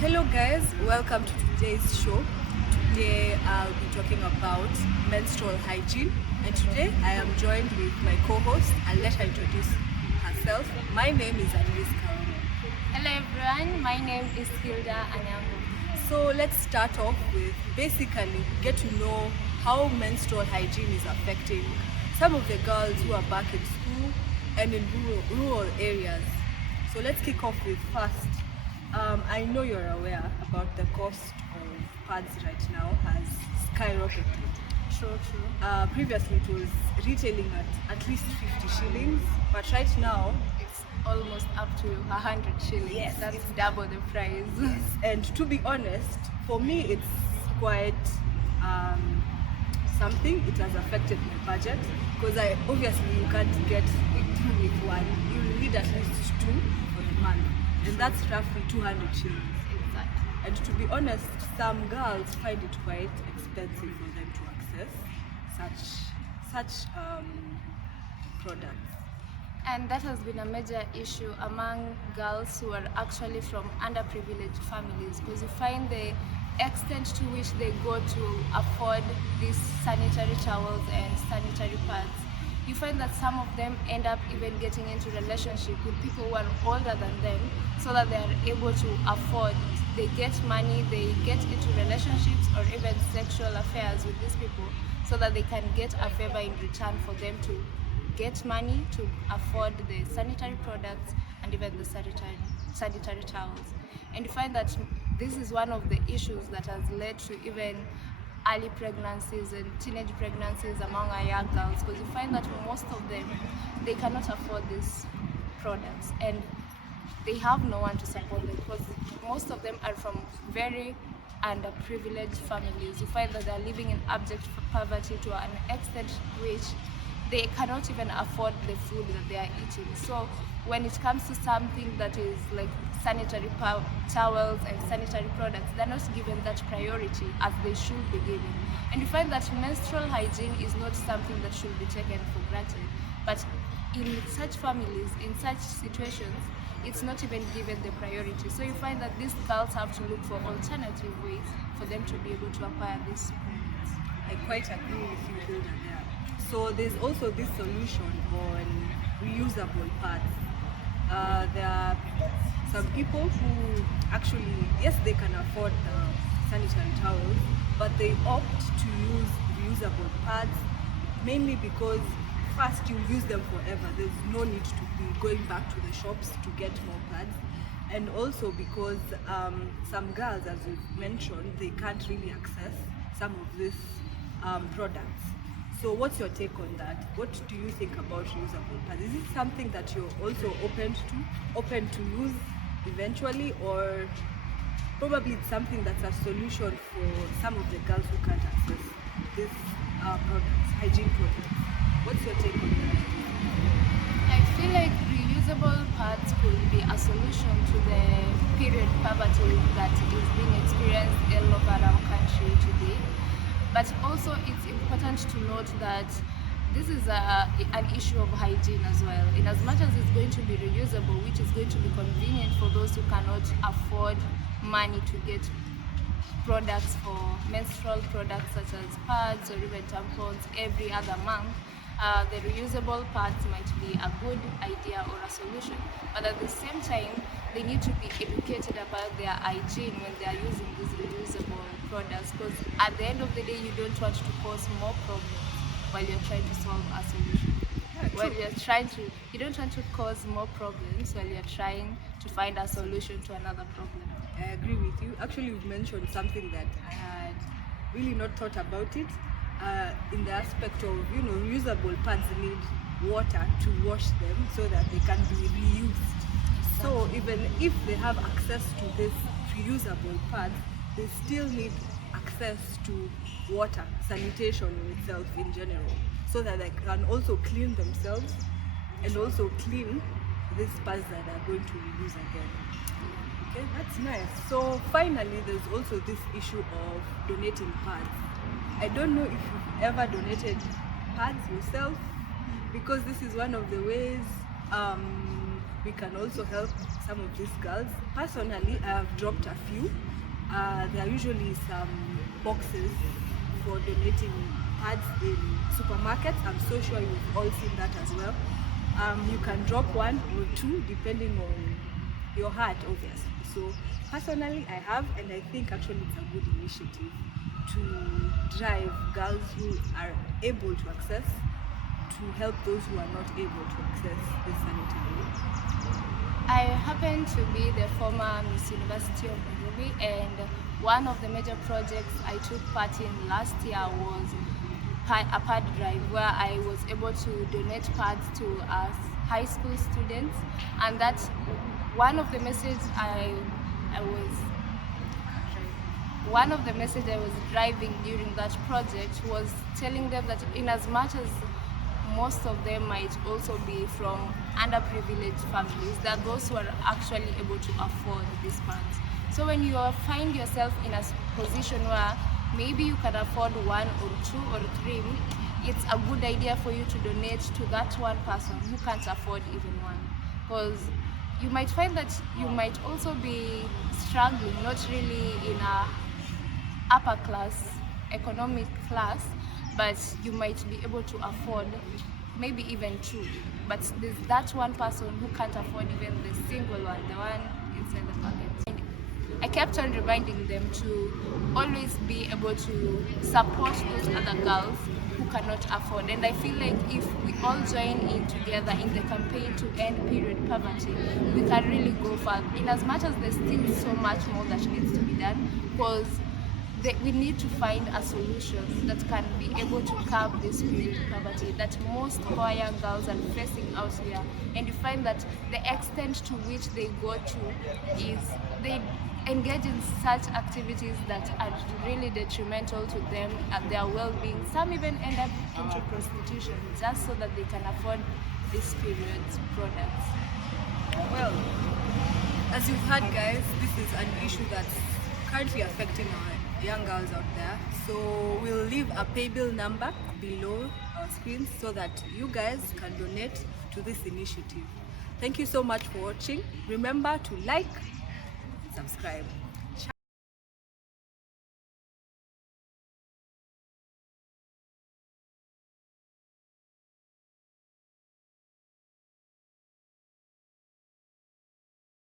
Hello guys, welcome to today's show. Today I'll be talking about menstrual hygiene, and today I am joined with my co-host. I'll let her introduce herself. My name is Annliz. Hello everyone, my name is Hildah Anyango. So let's start off with basically get to know how menstrual hygiene is affecting some of the girls who are back in school and in rural areas. So let's kick off with first. I know you're aware about the cost of pads right now has skyrocketed. True. Previously it was retailing at least 50 shillings, but right now It's almost up to 100 shillings. Yes, That's it's double the price. and to be honest, for me it's quite something. It has affected my budget because obviously you can't get it through with one. You need at least two for the month, and that's roughly 200 shillings. Exactly. And to be honest, some girls find it quite expensive for them to access such products. And that has been a major issue among girls who are actually from underprivileged families, because you find the extent to which they go to afford these sanitary towels and sanitary pads. You find that some of them end up even getting into relationship with people who are older than them so that they are able to afford. They get money, they get into relationships or even sexual affairs with these people so that they can get a favor in return for them to get money to afford the sanitary products and even the sanitary towels. And you find that this is one of the issues that has led to even early pregnancies and teenage pregnancies among our young girls, because you find that most of them, they cannot afford these products and they have no one to support them, because most of them are from very underprivileged families. You find that they are living in abject poverty to an extent which they cannot even afford the food that they are eating. So when it comes to something that is like sanitary towels and sanitary products, they're not given that priority as they should be given. And you find that menstrual hygiene is not something that should be taken for granted. But in such families, in such situations, it's not even given the priority. So you find that these girls have to look for alternative ways for them to be able to acquire these products. I quite agree with you, Hilda, there. So there's also this solution on reusable pads. There are some people who actually, yes, they can afford the sanitary towels, but they opt to use reusable pads mainly because first you use them forever. There's no need to be going back to the shops to get more pads. And also because some girls, as you've mentioned, they can't really access some of these products. So what's your take on that? What do you think about reusable pads? Is it something that you're also open to use eventually, or probably it's something that's a solution for some of the girls who can't access these products, hygiene products? What's your take on that? I feel like reusable pads could be a solution to the period poverty that is being experienced all over our country today. But also it's important to note that this is an issue of hygiene as well. In as much as it's going to be reusable, which is going to be convenient for those who cannot afford money to get products for menstrual products such as pads or even tampons every other month, the reusable pads might be a good idea or a solution. But at the same time, they need to be educated about their hygiene when they are using these reusable products, because at the end of the day, you don't want to cause more problems while you're trying to solve a solution. You don't want to cause more problems while you're trying to find a solution to another problem. I agree with you. Actually, you've mentioned something that I had really not thought about it. In the aspect of, reusable pads need water to wash them so that they can be reused. So even if they have access to this reusable pads, they still need access to water, sanitation in itself in general, so that they can also clean themselves and also clean these pads that are going to reuse again. Okay, that's nice. So finally, there's also this issue of donating pads. I don't know if you've ever donated pads yourself, because this is one of the ways we can also help some of these girls. Personally, I have dropped a few. There are usually some boxes for donating pads in supermarkets. I'm so sure you've all seen that as well. You can drop 1 or 2 depending on your heart, obviously. So personally, I have, and I think actually it's a good initiative to drive girls who are able to access, to help those who are not able to access this sanitary. I happen to be the former Miss University of Nairobi, and one of the major projects I took part in last year was a pad drive, where I was able to donate pads to high school students, and that's one of the messages I was driving during that project, was telling them that in as much as most of them might also be from underprivileged families, there are those who are actually able to afford these pads. So when you find yourself in a position where maybe you can afford 1 or 2 or 3, it's a good idea for you to donate to that one person who can't afford even one, because you might find that you might also be struggling, not really in a upper class, economic class, but you might be able to afford maybe even 2. But there's that one person who can't afford even the single one, the one inside the packet. I kept on reminding them to always be able to support those other girls who cannot afford. And I feel like if we all join in together in the campaign to end period poverty, we can really go far. In as much as there's still so much more that needs to be done, because we need to find a solution that can be able to curb this period poverty that most poor young girls are facing out here. And you find that the extent to which they go to is they engage in such activities that are really detrimental to them and their well-being. Some even end up into prostitution just so that they can afford this period's products. Well, as you've heard, guys, this is an issue that's currently affecting our young girls out there. So we'll leave a pay bill number below our screens so that you guys can donate to this initiative. Thank you so much for watching. Remember to like, subscribe.